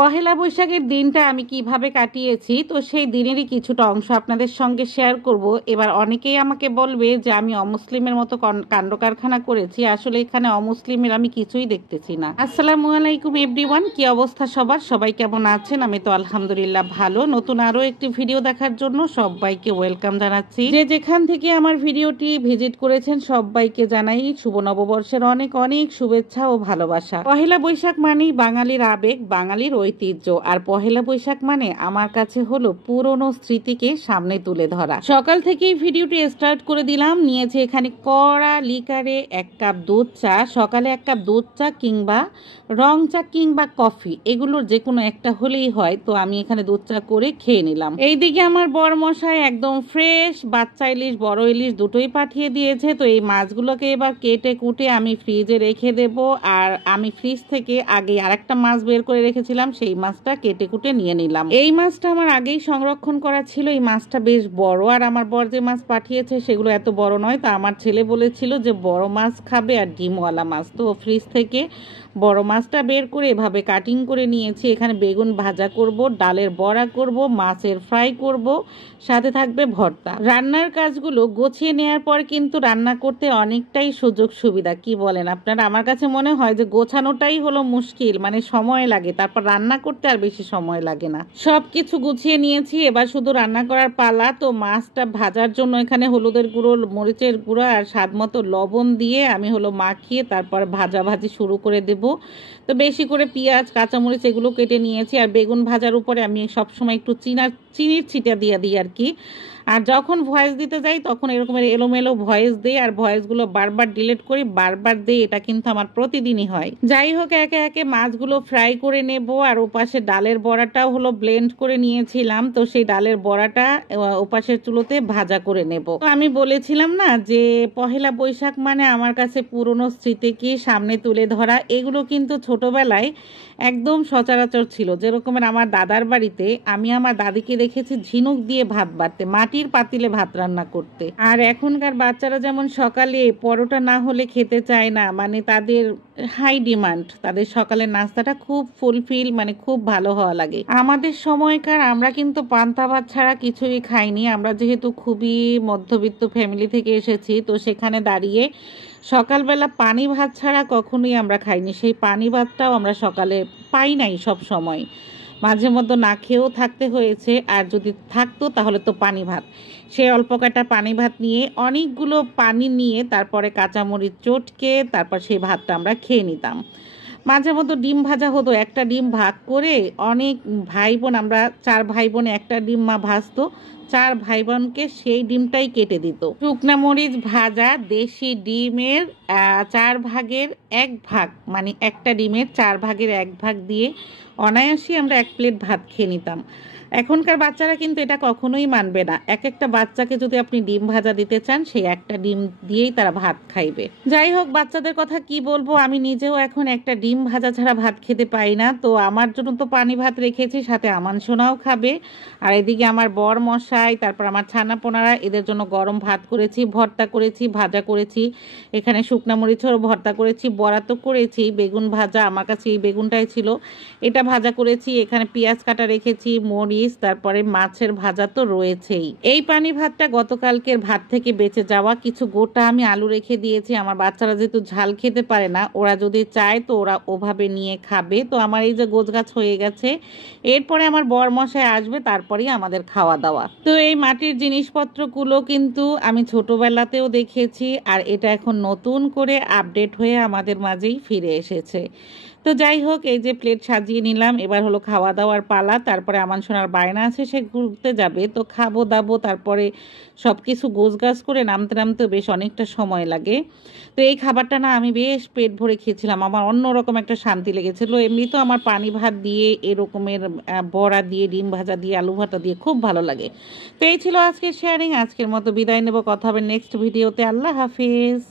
পহেলা বৈশাখের দিনটা আমি কিভাবে কাটিয়েছি, তো সেই দিনেরই কিছুটা অংশ আপনাদের সঙ্গে শেয়ার করব। এবার অনেকেই আমাকে বলবে যে আমি অমুসলিমের মতো কাণ্ড কারখানা করেছি। আসলে এখানে অমুসলিমের আমি কিছুই দেখতেছি না। আসসালামু আলাইকুম এভরিওয়ান, কি অবস্থা সবার? সবাই কেমন আছেন? আমি তো আলহামদুলিল্লাহ ভালো। নতুন আরও একটি ভিডিও দেখার জন্য সবাইকে ওয়েলকাম জানাচ্ছি। যে যেখান থেকে আমার ভিডিওটি ভিজিট করেছেন সবাইকে জানাই শুভ নববর্ষের অনেক অনেক শুভেচ্ছা ও ভালোবাসা। পহেলা বৈশাখ মানেই বাঙালির আবেগ, বাঙালির ঐতিহ্য। আর পহেলা বৈশাখ মানে আমার কাছে হলো পুরনো স্মৃতিকে সামনে তুলে ধরা। সকাল থেকেই ভিডিওটি স্টার্ট করে দিলাম। নিয়েছে এখানে কড়া লিকারে 1 কাপ দুধ চা। সকালে 1 কাপ দুধ চা কিংবা রং চা কিংবা কফি, এগুলোর যে কোনো একটা হলেই হয়। তো আমি এখানে দুধ চা করে খেয়ে নিলাম। এইদিকে আমার বড় মশাই একদম ফ্রেশ বাচ্চা ইলিশ, বড় ইলিশ দুটোই পাঠিয়ে দিয়েছে। তো এই মাছগুলোকে এবার কেটে কুটে আমি ফ্রিজে রেখে দেব। আর আমি ফ্রিজ থেকে আগে আরেকটা মাছ বের করে রেখেছিলাম, সেই মাছটা কেটে কুটে নিয়ে নিলাম। এই মাছটা আমার আগেই সংরক্ষণ করা ছিল। এই মাছটা বেশ বড়, আর আমার বর যে মাছ পাঠিয়েছে সেগুলো এত বড় নয়। তা আমার ছেলে বলেছিল যে বড় মাছ খাবে আর ডিমওয়ালা মাছ। তো ফ্রিজ থেকে বড় মাছটা বের করে এভাবে কাটিং করে নিয়েছি। এখানে বেগুন ভাজা করব, ডালের বড়া করব, মাছের ফ্রাই করব, সাথে থাকবে ভর্তা। রান্নার কাজগুলো গুছিয়ে নেওয়ার পর কিন্তু রান্না করতে অনেকটাই সুযোগ সুবিধা। কি বলেন আপনারা? আমার কাছে মনে হয় যে গোছানোটাই হলো মুশকিল, মানে সময় লাগে, তারপর রান্না করতে আর বেশি সময় লাগে না। সব কিছু গুছিয়ে নিয়েছি, এবার শুধু রান্না করার পালা। তো মাছটা ভাজার জন্য এখানে হলুদের গুঁড়ো, মরিচের গুঁড়ো আর স্বাদ মতো লবণ দিয়ে আমি হলো মাখিয়ে তারপর ভাজাভাজি শুরু করে দেব। তো বেশি করে পেঁয়াজ, কাঁচামরিচ এগুলো কেটে নিয়েছি। আর বেগুন ভাজার উপরে আমি সবসময় একটু চিনির ছিটা দিয়ে দিই আর কি। আর যখন ভয়েস দিতে যাই তখন এরকমের এলোমেলো ভয়েস দিই, আর ভয়েসগুলো বারবার ডিলিট করি, বারবার দিই। এটা কিন্তু আমার প্রতিদিনই হয়। যাই হোক, একে একে মাছগুলো ফ্রাই করে নেব। আর ওপাশে ডালের বড়াটাও হলো ব্লেন্ড করে নিয়েছিলাম। তো সেই ডালের বড়াটা ওপাশের চুলোতে ভাজা করে নেব। তো আমি বলেছিলাম না যে পহেলা বৈশাখ মানে আমার কাছে পুরনো স্মৃতিকে সামনে তুলে ধরা। এগুলো কিন্তু ছোটবেলায় একদম সচরাচর ছিল। যেরকমের আমার দাদার বাড়িতে আমি আমার দাদিকে দেখেছি ঝিনুক দিয়ে ভাত বাড়তে, মাটির পাতিলে ভাত রান্না করতে। আর এখনকার বাচ্চারা যেমন সকালে পরোটা না হলে খেতে চায় না, মানে তাদের হাই ডিমান্ড, তাদের সকালের নাস্তাটা খুব ফুলফিল, মানে খুব ভালো হওয়া লাগে। আমাদের সময়কার আমরা কিন্তু পান্তা ভাত ছাড়া কিছুই খাইনি। আমরা যেহেতু খুবই মধ্যবিত্ত ফ্যামিলি থেকে এসেছি, তো সেখানে দাঁড়িয়ে সকালবেলা পানি ভাত ছাড়া কখনোই আমরা খাইনি। সেই পানি ভাতটাও আমরা সকালে পাই নাই সব সময়, মাঝে মধ্যে না খেয়েও থাকতে হয়েছে। আর যদি থাকতো তাহলে তো পানি ভাত, সে অল্প কটা পানি ভাত নিয়ে অনেকগুলো পানি নিয়ে তারপরে কাঁচামরিচ চটকে তারপর সেই ভাতটা আমরা খেয়ে নিতাম। মাঝে মধ্যে ডিম ভাজা হতো, একটা ডিম ভাগ করে অনেক ভাই বোন, আমরা 4 ভাই বোন, একটা ডিম মা ভাজতো, 4 ভাই বোনকে সেই ডিমটাই কেটে দিত। শুকনা মরিচ ভাজা দেশি ডিমের 4 ভাগের 1 ভাগ, মানে একটা ডিমের 4 ভাগের 1 ভাগ দিয়ে অনায়াসে আমরা 1 প্লেট ভাত খেয়ে নিতাম। এখনকার বাচ্চারা কিন্তু এটা কখনোই মানবে না। এক একটা বাচ্চাকে যদি আপনি ডিম ভাজা দিতে চান, সেই একটা ডিম দিয়েই তারা ভাত খাইবে। যাই হোক, বাচ্চাদের কথা কি বলবো, আমি নিজেও এখন একটা ডিম ভাজা ছাড়া ভাত খেতে পাই না। তো আমার জন্য তো পানি ভাত রেখেছি, সাথে আমান সোনাও খাবে। আর এদিকে আমার বর মশাই, তারপর আমার ছানা পোনারা, এদের জন্য গরম ভাত করেছি, ভর্তা করেছি, ভাজা করেছি। এখানে শুকনা মরিচেরও ভর্তা করেছি, বড়া তো করেছি, বেগুন ভাজা, আমার কাছে এই বেগুনটাই ছিল, এটা ভাজা করেছি। এখানে পেঁয়াজ কাটা রেখেছি, মরিচ, তারপরে মাছের ভাজা তো রয়েছেই। এই পানি ভাতটা গতকালকের ভাত থেকে বেঁচে যাওয়া। কিছু গোটা আমি আলু রেখে দিয়েছি। আমার বাচ্চারা যেহেতু ঝাল খেতে পারে না, ওরা যদি চায় তো ওরা ওভাবে নিয়ে খাবে। তো আমার এই যে গোছগাছ হয়ে গেছে, এরপরে আমার বর মশাই আসবে, তারপরেই আমাদের খাওয়া দাওয়া। তো এই মাটির জিনিসপত্রগুলো কিন্তু আমি ছোটবেলাতেও দেখেছি, আর এটা এখন নতুন করে আপডেট হয়ে আমাদের মাঝেই ফিরে এসেছে। তো যাই হোক, এই যে প্লেট সাজিয়ে নিলাম, এবার হলো খাওয়া দাওয়ার পালা। তারপরে আমান সোনার বায়না আছে, সে ঘুরতে যাবে, তো খাবো দাবো, তারপরে সব কিছু গোছগাছ করে নামতে নামতেও বেশ অনেকটা সময় লাগে। তো এই খাবারটা না আমি বেশ পেট ভরে খেয়েছিলাম, আমার অন্যরকম একটা শান্তি লেগেছিলো। এমনি তো আমার পানি ভাত দিয়ে, এরকমের বড়া দিয়ে, ডিম ভাজা দিয়ে, আলু ভাতা দিয়ে খুব ভালো লাগে। তো এই ছিল আজকের শেয়ারিং। আজকের মতো বিদায় নেব, কথা হবে নেক্সট ভিডিওতে। আল্লাহ হাফিজ।